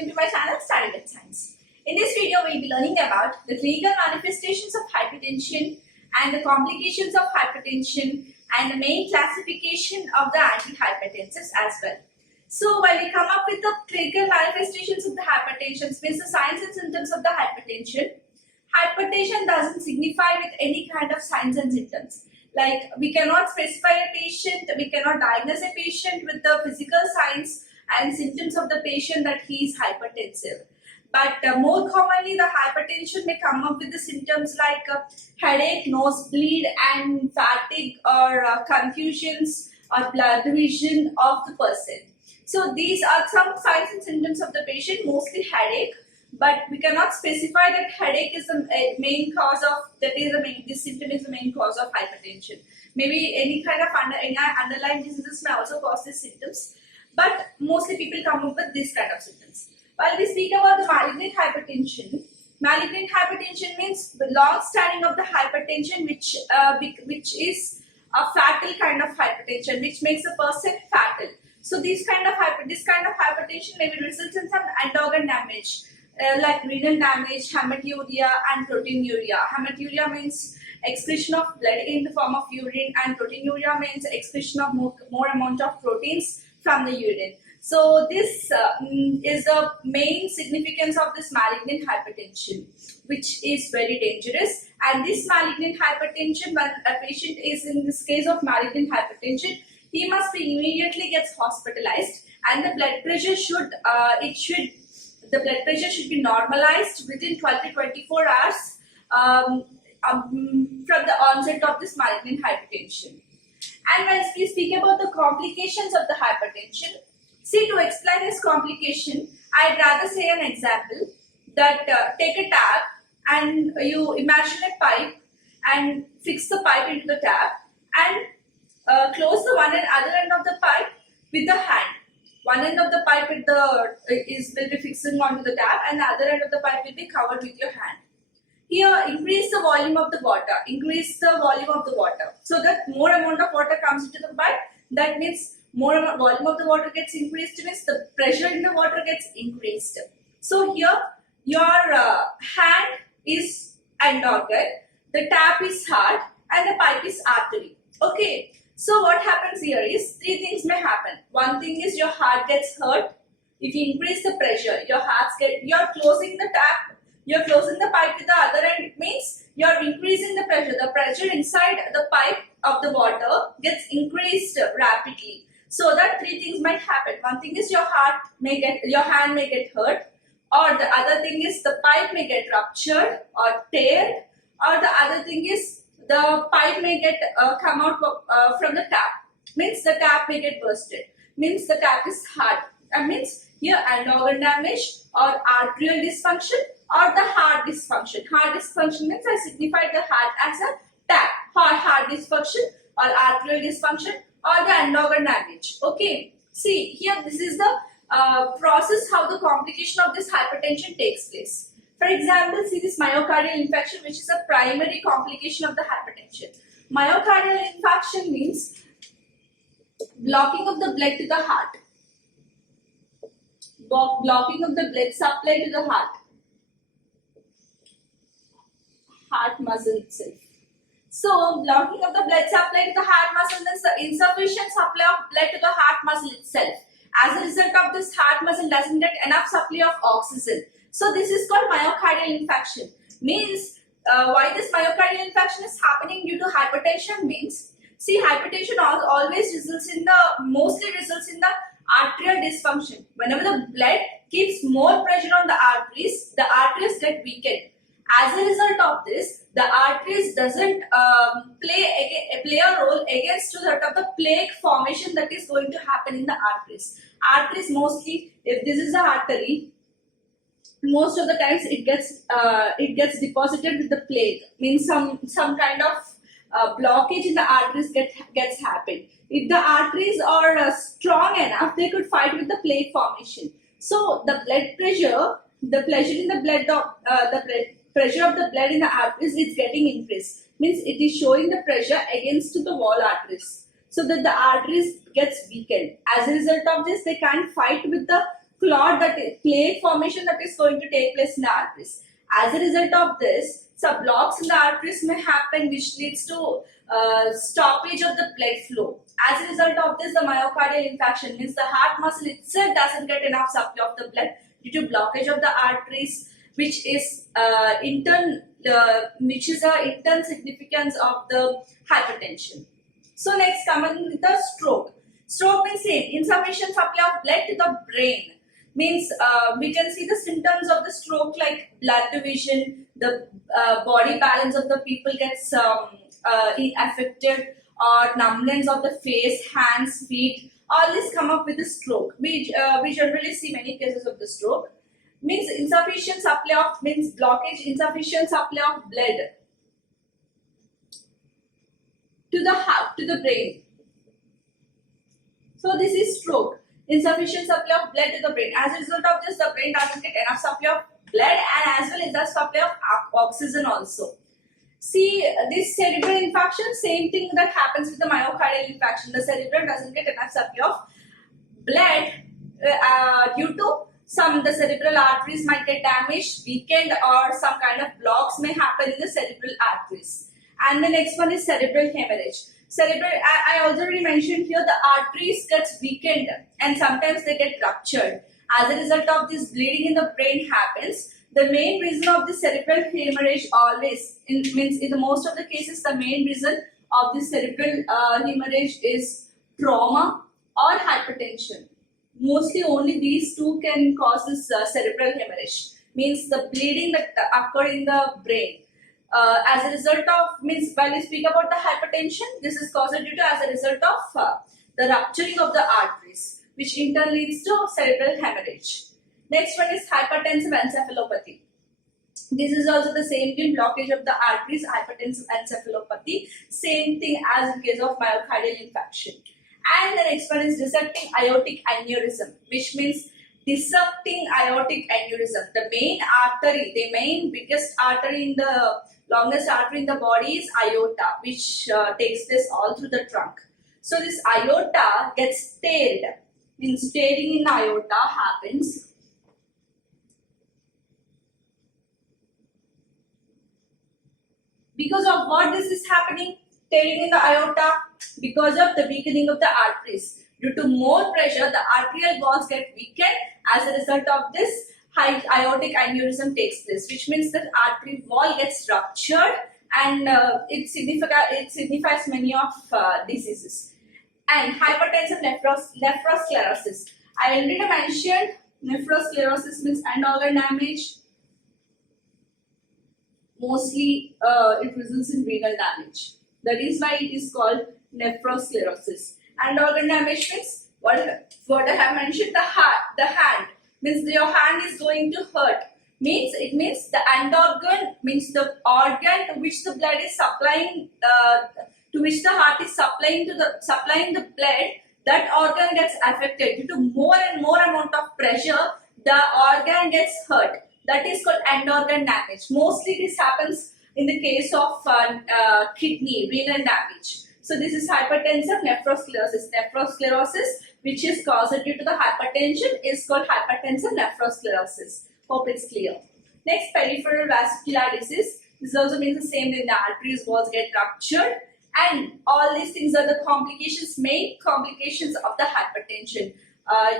welcome to my channel Study with Science. In this video, we will be learning about the clinical manifestations of hypertension and the complications of hypertension and the main classification of the antihypertensives as well. So, while we come up with the clinical manifestations of the hypertension, means the signs and symptoms of the hypertension, hypertension doesn't signify with any kind of signs and symptoms. Like, we cannot specify a patient, we cannot diagnose a patient with the physical signs and symptoms of the patient that he is hypertensive. But more commonly, the hypertension may come up with the symptoms like headache, nosebleed, and fatigue, or confusions or blurred vision of the person. So these are some signs and symptoms of the patient, mostly headache. But we cannot specify that headache is the main cause of, this symptom is the main cause of hypertension. Maybe any kind of underlying diseases may also cause these symptoms. But mostly people come up with this kind of symptoms. While we speak about the malignant hypertension means the long standing of the hypertension, which is a fatal kind of hypertension, which makes a person fatal. So this kind of hypertension may result in some end organ damage, like renal damage, hematuria, and proteinuria. Hematuria means excretion of blood in the form of urine, and proteinuria means excretion of more amount of proteins from the urine. So this is the main significance of this malignant hypertension, which is very dangerous. And this malignant hypertension, when a patient is in this case of malignant hypertension, he must be immediately gets hospitalized, and the blood pressure should be normalized within 12 to 24 hours from the onset of this malignant hypertension. And when we speak about the complications of the hypertension, see, to explain this complication, I'd rather say an example that take a tap and you imagine a pipe and fix the pipe into the tap and close the one and other end of the pipe with the hand. One end of the pipe will be fixing onto the tap, and the other end of the pipe will be covered with your hand. Here, increase the volume of the water. So that more amount of water comes into the pipe. That means more volume of the water gets increased, means the pressure in the water gets increased. So here, your hand is end organ, the tap is heart, and the pipe is artery. Okay. So what happens here is, three things may happen. One thing is your heart gets hurt. If you increase the pressure, you're closing the tap, you're closing the pipe with the other end. It means you're increasing the pressure. The pressure inside the pipe of the water gets increased rapidly. So that three things might happen. One thing is your hand may get hurt, or the other thing is the pipe may get ruptured or tear, or the other thing is the pipe may get come out from the tap. Means the tap may get bursted. Means the tap is hard. That means here end organ damage or arterial dysfunction or the heart dysfunction. Heart dysfunction means I signify the heart as a tap. Heart dysfunction or arterial dysfunction or the end organ damage. Okay. See, here this is the process how the complication of this hypertension takes place. For example, see this myocardial infarction, which is a primary complication of the hypertension. Myocardial infarction means blocking of the blood to the heart. Blocking of the blood supply to the heart muscle itself. So, blocking of the blood supply to the heart muscle means the insufficient supply of blood to the heart muscle itself. As a result of this, heart muscle doesn't get enough supply of oxygen. So this is called myocardial infarction. Means why this myocardial infarction is happening due to hypertension means, see, hypertension always mostly results in the arterial dysfunction. Whenever the blood keeps more pressure on the arteries get weakened. As a result of this, the arteries doesn't play a role against that of the plaque formation that is going to happen in the arteries. Arteries mostly, if this is the artery, most of the times it gets deposited with the plaque. Means some kind of blockage in the arteries gets happened. If the arteries are strong enough, they could fight with the plaque formation. So the blood pressure, the pressure of the blood in the arteries is getting increased. Means it is showing the pressure against the wall arteries, so that the arteries gets weakened. As a result of this, they can't fight with the clot, that is plate formation that is going to take place in the arteries. As a result of this, some blocks in the arteries may happen, which leads to stoppage of the blood flow. As a result of this, the myocardial infarction means the heart muscle itself doesn't get enough supply of the blood due to blockage of the arteries, which is internal significance of the hypertension. So next, coming with the stroke. Stroke means insufficient supply of blood to the brain. Means we can see the symptoms of the stroke like blood division, the body balance of the people gets affected, or numbness of the face, hands, feet. All this come up with the stroke. We generally see many cases of the stroke. Means insufficient supply of, means blockage, insufficient supply of blood to the heart, to the brain. So this is stroke. Insufficient supply of blood to the brain. As a result of this, the brain doesn't get enough supply of blood, and as well as the supply of oxygen also. See, this cerebral infarction, same thing that happens with the myocardial infarction. The cerebral doesn't get enough supply of blood due to the cerebral arteries might get damaged, weakened, or some kind of blocks may happen in the cerebral arteries. And the next one is cerebral hemorrhage. Cerebral, I already mentioned here, the arteries gets weakened and sometimes they get ruptured. As a result of this, bleeding in the brain happens. The main reason of the cerebral hemorrhage always, means in the most of the cases, the main reason of the cerebral hemorrhage is trauma or hypertension. Mostly only these two can cause this cerebral hemorrhage. Means the bleeding that occur in the brain. As a result of, means while we speak about the hypertension, this is caused due to as a result of the rupturing of the arteries, which in turn leads to cerebral hemorrhage. Next one is hypertensive encephalopathy. This is also the same thing, blockage of the arteries, hypertensive encephalopathy, same thing as in case of myocardial infarction. And the next one is dissecting aortic aneurysm, which means dissecting aortic aneurysm. The main artery, the main biggest artery in the longest artery in the body is aorta, which takes place all through the trunk. So this aorta gets teared. Means tearing in the aorta happens. Because of what this is happening? Tearing in the aorta because of the weakening of the arteries. Due to more pressure, the arterial walls get weakened. As a result of this, aortic aneurysm takes place, which means that artery wall gets ruptured, and it signifies many of diseases. And hypertensive nephrosclerosis. I already mentioned nephrosclerosis means end organ damage. Mostly it results in renal damage. That is why it is called nephrosclerosis. And organ damage means what I have mentioned, the hand means your hand is going to hurt. It means the end organ means the organ to which the blood is supplying, to which the heart is supplying the blood. That organ gets affected due to more and more amount of pressure. The organ gets hurt. That is called end organ damage. Mostly this happens in the case of kidney, renal damage. So this is hypertensive nephrosclerosis. Nephrosclerosis, which is caused due to the hypertension, is called hypertensive nephrosclerosis. Hope it's clear. Next, peripheral vascular disease. This also means the same thing. The arteries walls get ruptured, and all these things are the complications, main complications of the hypertension.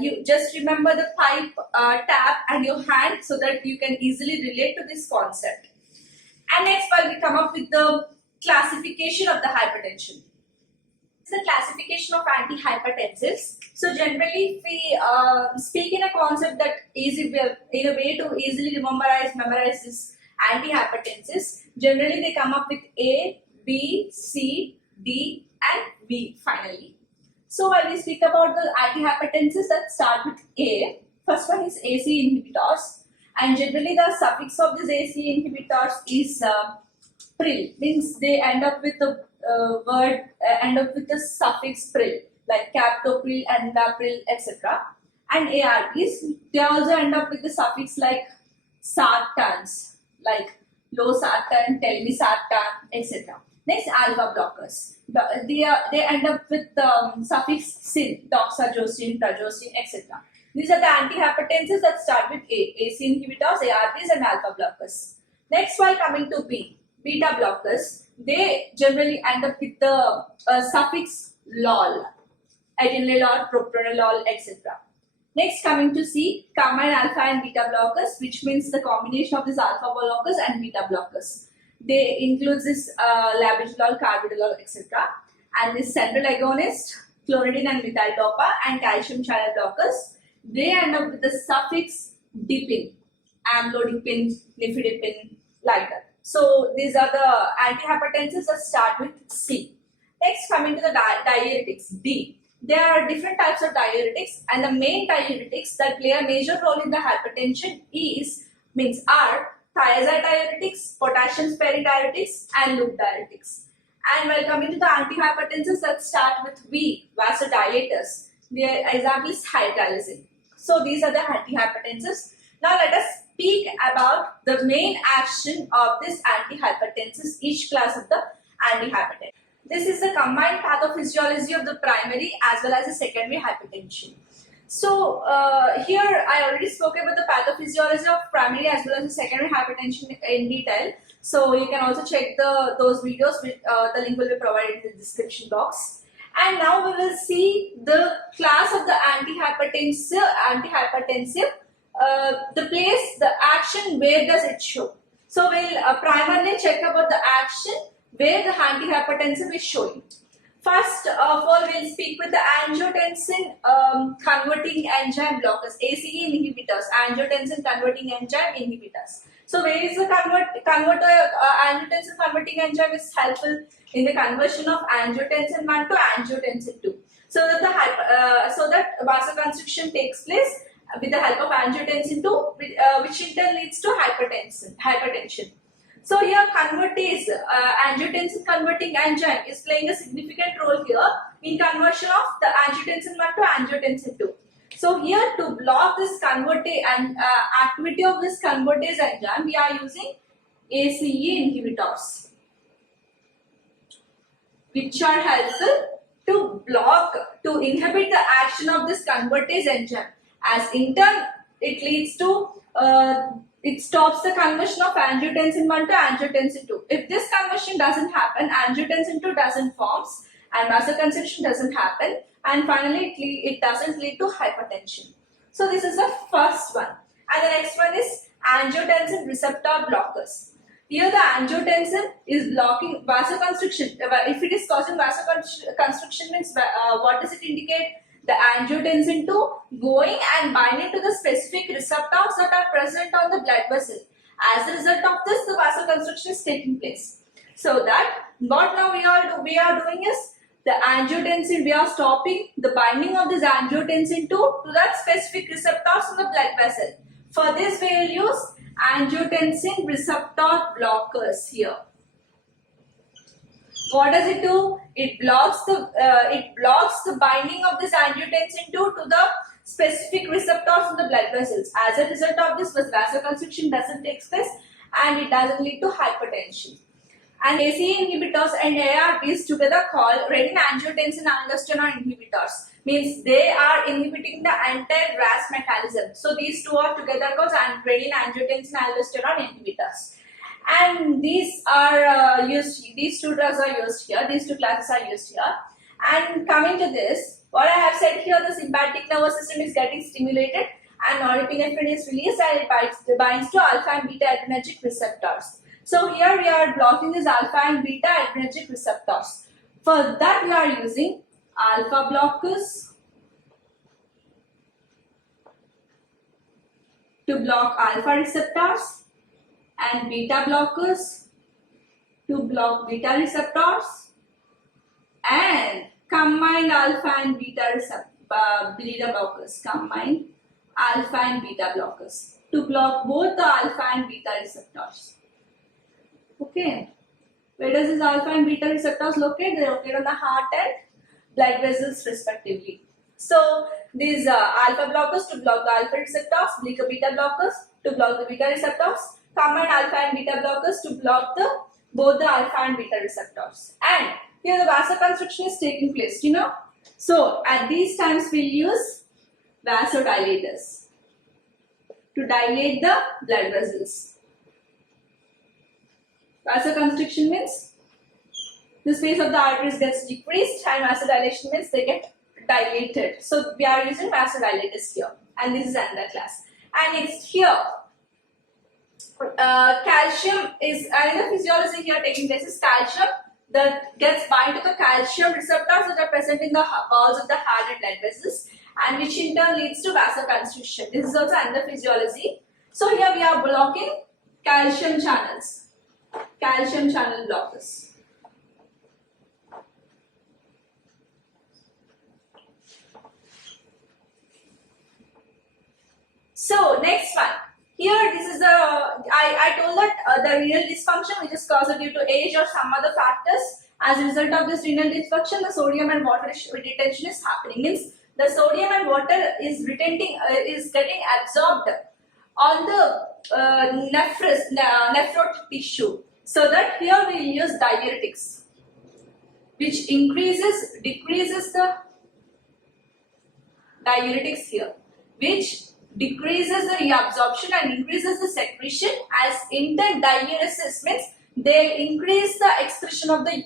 You just remember the pipe, tap, and your hand so that you can easily relate to this concept. And next, we come up with the classification of the hypertension. It's the classification of antihypertensives. So generally, if we speak in a concept that in a way to easily memorize this antihypertensives, generally they come up with A, B, C, D, and V finally. So while we speak about the antihypertensives, let's start with A. First one is AC inhibitors, and generally the suffix of these AC inhibitors is pril, means they end up with the end up with the suffix pril, like captopril, envapril, etc. And ARBs, they also end up with the suffix like sartans, like losartan, telmisartan, etc. Next, alpha blockers. They end up with the suffix sin, doxorubicin, prazosin, etc. These are the antihypertensives that start with A. AC inhibitors, ARBs and alpha blockers. Next, while coming to B, beta blockers, they generally end up with the suffix lol, atenolol, propranolol, etc. Next, coming to C, combined alpha and beta blockers, which means the combination of these alpha blockers and beta blockers. They include this labetalol, carvedilol, etc. And this central agonist, clonidine and methyl-dopa, and calcium channel blockers, they end up with the suffix dipine, amlodipine, nifedipine, like that. So these are the antihypertensives that start with C. Next, coming to the diuretics, D. There are different types of diuretics, and the main diuretics that play a major role in the hypertension are thiazide diuretics, potassium sparing diuretics, and loop diuretics. And while coming to the antihypertensives that start with V, vasodilators, their example is hydralazine. So these are the antihypertensives. Now let us speak about the main action of this antihypertensives, each class of the antihypertensive. This is the combined pathophysiology of the primary as well as the secondary hypertension. So here I already spoke about the pathophysiology of primary as well as the secondary hypertension in detail. So you can also check those videos. The link will be provided in the description box. And now we will see the class of the antihypertensive. The place, the action, where does it show? So we'll primarily check about the action where the antihypertensive is showing. First of all, we'll speak with the angiotensin converting enzyme blockers, ACE inhibitors, angiotensin converting enzyme inhibitors. So where is the angiotensin converting enzyme is helpful in the conversion of angiotensin 1 to angiotensin 2. So that vasoconstriction takes place with the help of angiotensin 2, which in turn leads to hypertension. So here convertase, angiotensin converting enzyme is playing a significant role here in conversion of the angiotensin 1 to angiotensin 2. So here to block this convertase and activity of this convertase enzyme, we are using ACE inhibitors, which are helpful to inhibit the action of this convertase enzyme, as in turn it leads to it stops the conversion of angiotensin 1 to angiotensin 2. If this conversion doesn't happen, angiotensin 2 doesn't forms and vasoconstriction doesn't happen, and finally it doesn't lead to hypertension. So this is the first one. And the next one is angiotensin receptor blockers. Here the angiotensin is blocking vasoconstriction. If it is causing vasoconstriction means what does it indicate? The angiotensin 2 going and binding to the specific receptors that are present on the blood vessel. As a result of this, the vasoconstriction is taking place. So that what now we are doing is the angiotensin, we are stopping the binding of this angiotensin 2 to that specific receptors in the blood vessel. For this we will use angiotensin receptor blockers here. What does it do? It blocks the binding of this angiotensin 2 to the specific receptors in the blood vessels. As a result of this, vasoconstriction doesn't take place and it doesn't lead to hypertension. And ACE inhibitors and ARBs together called renin-angiotensin-aldosterone inhibitors. Means they are inhibiting the anti-RAS mechanism. So these two are together called renin-angiotensin-aldosterone inhibitors. And these are these two drugs are used here, these two classes are used here. And coming to this, what I have said here, the sympathetic nervous system is getting stimulated and norepinephrine is released and it binds to alpha and beta adrenergic receptors. So here we are blocking these alpha and beta adrenergic receptors. For that we are using alpha blockers to block alpha receptors and beta blockers to block beta receptors, and combined alpha and beta blockers, combined alpha and beta blockers to block both the alpha and beta receptors. Okay, where does this alpha and beta receptors locate? They are located on the heart and blood vessels respectively. So these alpha blockers to block the alpha receptors, beta blockers to block the beta receptors, combined alpha and beta blockers to block both the alpha and beta receptors. And here the vasoconstriction is taking place, you know. So at these times we'll use vasodilators to dilate the blood vessels. Vasoconstriction means the space of the arteries gets decreased, and vasodilation means they get dilated. So we are using vasodilators here, and this is another class. And next here, calcium is another physiology here taking place is calcium that gets bind to the calcium receptors that are present in the walls of the heart and blood vessels, and which in turn leads to vasoconstriction. This is also another physiology. So here we are blocking calcium channels, calcium channel blockers. So next one. Here this is the, I told that the renal dysfunction which is caused due to age or some other factors. As a result of this renal dysfunction, the sodium and water retention is happening. Means the sodium and water is is getting absorbed on the nephrotic tissue. So that here we use diuretics, which decreases the diuretics here, which decreases the reabsorption and increases the secretion, as interdiuresis means they increase the excretion of the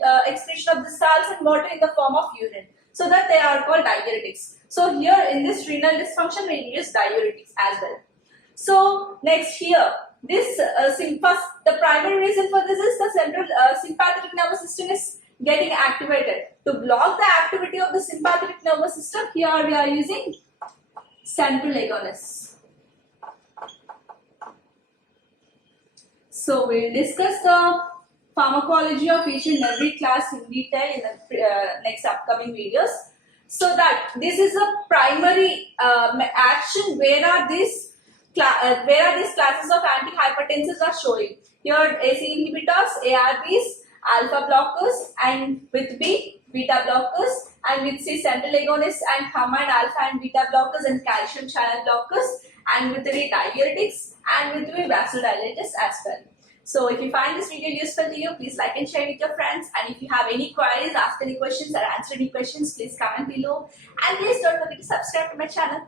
salts and water in the form of urine, so that they are called diuretics. So here in this renal dysfunction we use diuretics as well. So next here, this the primary reason for this is the central sympathetic nervous system is getting activated. To block the activity of the sympathetic nervous system, here we are using central agonists. So we'll discuss the pharmacology of each and every class in detail in the next upcoming videos. So that this is a primary action where these classes of antihypertensives are showing. Here AC inhibitors, ARBs, alpha blockers, and with B, beta blockers, and with C, central agonists and gamma and alpha and beta blockers and calcium channel blockers, and with the diuretics, and with the vasodilators as well. So if you find this video useful to you, please like and share with your friends, and if you have any queries, ask any questions or answer any questions, please comment below, and please don't forget to subscribe to my channel.